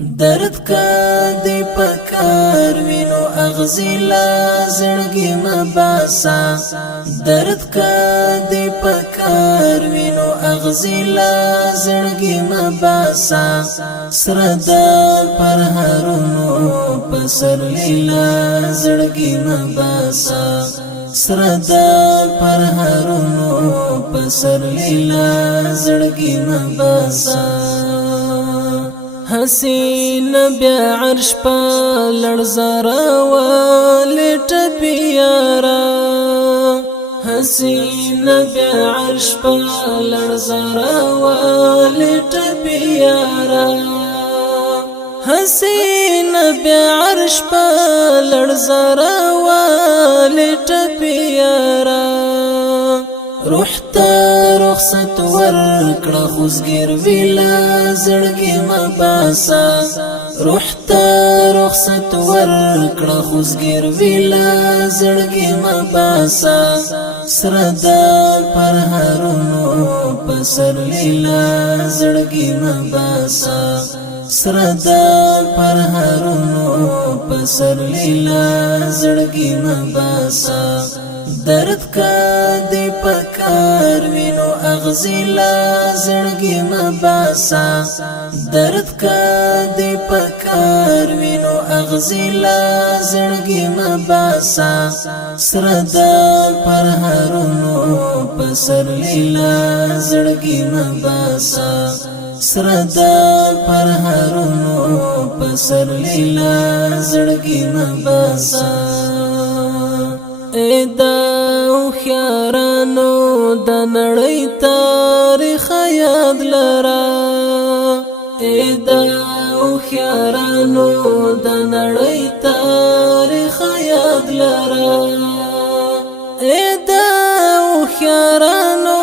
درد کا دی پکار وینو اغزی لا زړګي مباسا درد کا دی پکار وینو اغزی لا زړګي مباسا سرد پر هرونو پسر لیلا زړګي مباسا سرد پر هرونو پسر لیلا زړګي مباسا حسین بیا عرش پا لړزارا ولټ پیارا حسین بیا عرش پا لړزارا ولټ پیارا حسین بیا عرش پا لړزارا ولټ پیارا روح تا رخصت ورکړه خوزګر ویلا زړګي مباسا روح تا رخصت ورکړه خوزګر ویلا زړګي مباسا سرد پر هرونو پسر لیلا زړګي مباسا سرد پر هرونو پسر لیلا زړګي مباسا درد کا دی پکار وینو اغزی لا زړګي مباسا درد کا دی پکار وینو اغزی لا زړګي مباسا سرد پر هرونو پسر لیلا زړګي مباسا سرد پر هرونو پسر لیلا زړګي مباسا ایدا خیارانو د نړۍ تاریخ یاد لرا ایدا خیارانو د نړۍ تاریخ یاد لرا ایدا خیارانو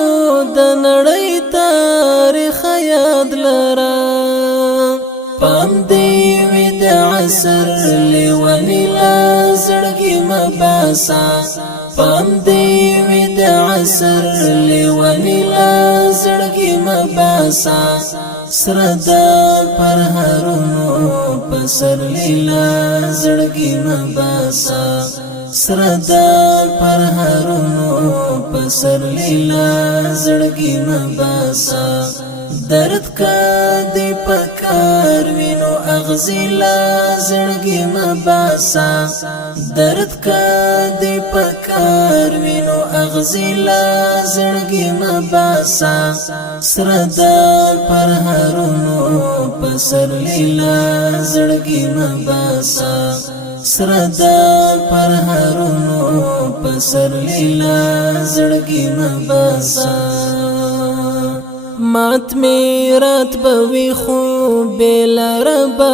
د نړۍ تاریخ یاد لرا پام دی د عصر لیونی لا زړګي مباسا پام دی د عصر لیونی لا زړګي مباسا سرد پر هرونو پسر لیلا زړګي مباسا سرد پر هرونو پسر لیلا زړګي مباسا درد کا دی پکار وینو اغزی لا زړګي مباسا درد کا دی پکار وینو اغزی لا زړګي مباسا سرد پر هرونو پسر لیلا زړګي مباسا سرد پر هرونو پسر لیلا زړګي مباسا مات میرات بوی خو بیلار با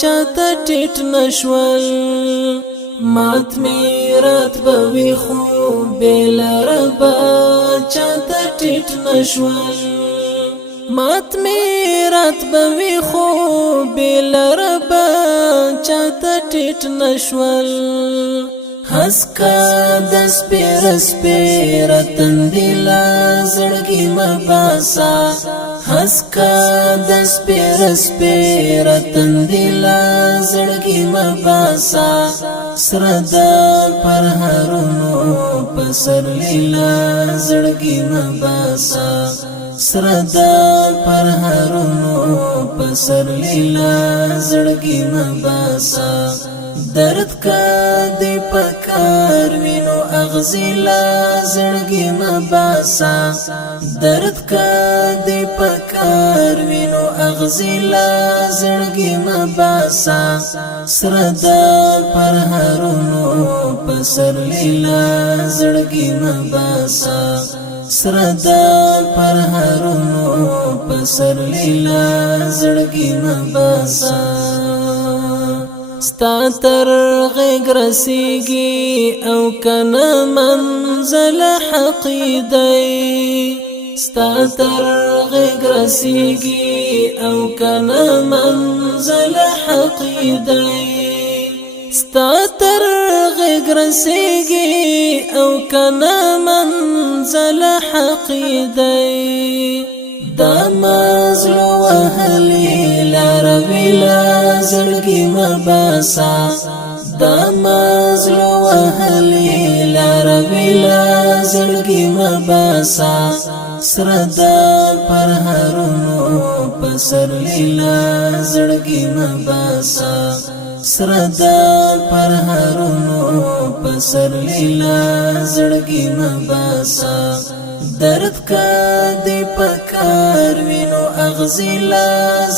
چاته ټیټ نشول مات میرات بوی خو بیلار با چاته ټیټ نشول مات میرات بوی خو بیلار با چاته ټیټ نشول حسکا دس پیر تندیلا زړګي مباسا حسکا دس پیر تندیلا زړګي مباسا سرد پر هرونو پسر لیلا زړګي مباسا سرد پر هرونو پسر لیلا زړګي مباسا درد کا دی پکار وینو اغزی لا زړګي مباسا درد کا دی پکار وینو اغزی لا زړګي مباسا سرد پر هرونو پسر لیلا زړګي مباسا سرد پر هرونو پسر لیلا زړګي مباسا ستا تر غیگ رسیگی او کنا منزل حقی دی ستا تر غیگ رسیگی او کنا منزل حقی دی ستا تر غیگ رسیگی او کنا منزل حقی دی دا مزلو وهلی لار ویلا زړګي مباسا دا مزلو وهلی لار ویلا زړګي مباسا سردا پر هرونو پسر لیلا زړګي مباسا سردا پر هرونو پسر لیلا زړګي مباسا درد کا دی پکار وینو اغزیلا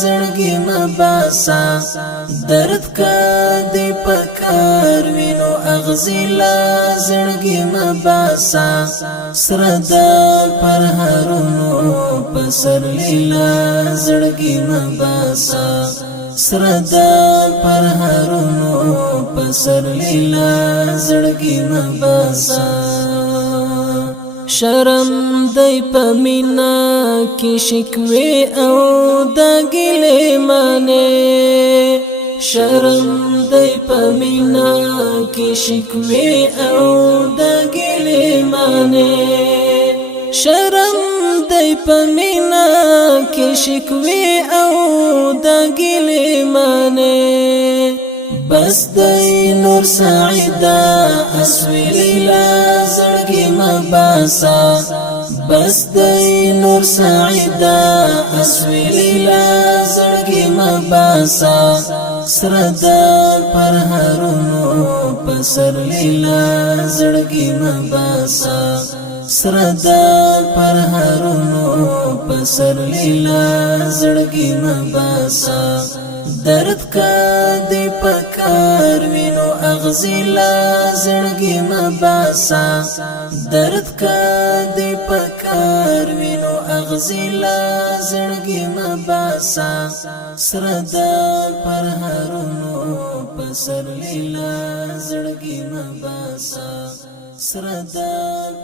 زړګي مباسا درد کا دی پکار وینو اغزیلا زړګي مباسا سردا پر هرونو پسر لیلا زړګي مباسا سردا پر هرونو پسر لیلا زړګي مباسا شرم دی پمینا کی شکوی او دا گلی مانے شرم دی پمینا کی شکوی او دا گلی مانے شرم دی پمینا کی شکوی او دا گلی مانے بس دی نور سعیدا اسویلی لا زړګي مباسا بس دی نور سعیدا اسویلی لا زړګي مباسا سردا پر هرونو پسر لیلا زړګي مباسا سردا پر هرونو پسر لیلا زړګي مباسا درد کا دی پکار وینو اغزیلا زړګي مباسا درد کا دی پکار وینو اغزیلا زړګي مباسا سردا پر هرونو پسر لیلا زړګي مباسا سردا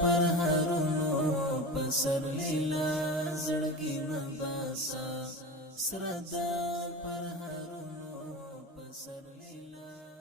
پر هرونو پسر لیلا زړګي مباسا سردا پر هرونو پسر لیلا